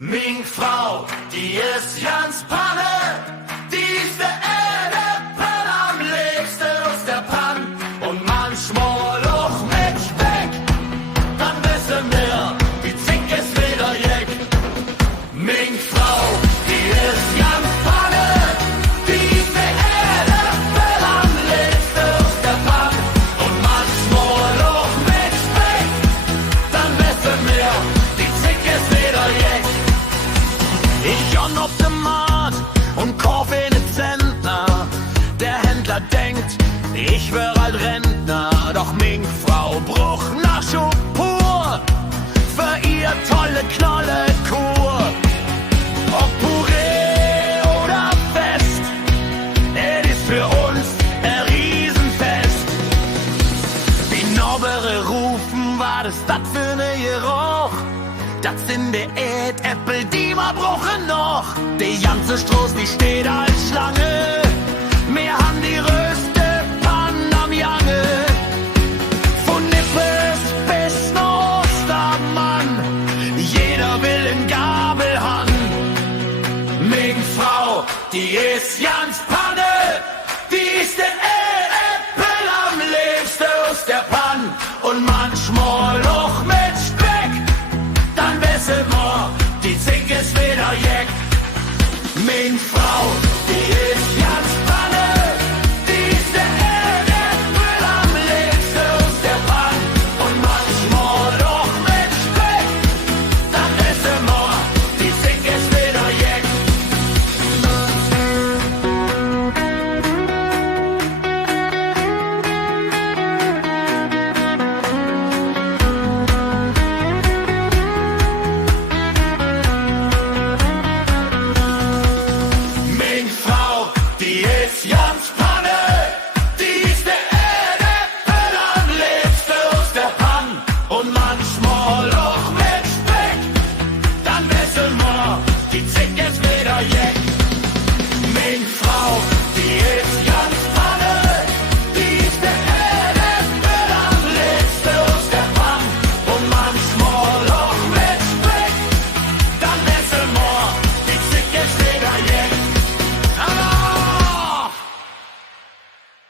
Min Frau, die ist ganz Panne, die ist der Äpfel am liebsten aus der Pann und manchmal auch mit Speck, dann wissen wir, die Zick ist wieder jeck. Min Frau, die ist ganz Panne, die ist der Äpfel am liebsten aus der Pann und manchmal auch mit Speck, dann wissen wir, die Zick ist wieder jeck. Ich jon auf dem Markt und kauf eine Zentner. Der Händler denkt, ich wär halt Rentner. Doch Min Frau bruch Nachschub pur für ihr tolle Knollekur. Ob Puree oder Fest, es ist für uns ein Riesenfest. Die Norbere rufen, war das dat für ne Geruch? Das sind die Äpfel, die ma bruchen noch. Die ganze Stroß, die steht als Schlange. Wir haben die Röste Pann am Jange. Von Nippes bis Ostermann, jeder will in Gabel han. Min Frau, die ist ganz Panne, die ist der Äpfel am liebsten aus der Pann. Und manchmal auch mit Speck, dann wissen wir, die Zick ist wieder jeck. Min Frau, die ist ganz Panne, die ist der Äpfel am liebsten aus der Pann. Und manchmal auch mit Speck, dann wissen wir, die Zick ist wieder jeck. Min Frau, die ist ganz Panne, die ist der Äpfel am liebsten aus der Pann. Und manchmal auch mit Speck, dann wissen wir, die Zick ist wieder jeck. Min Frau, die ist ganz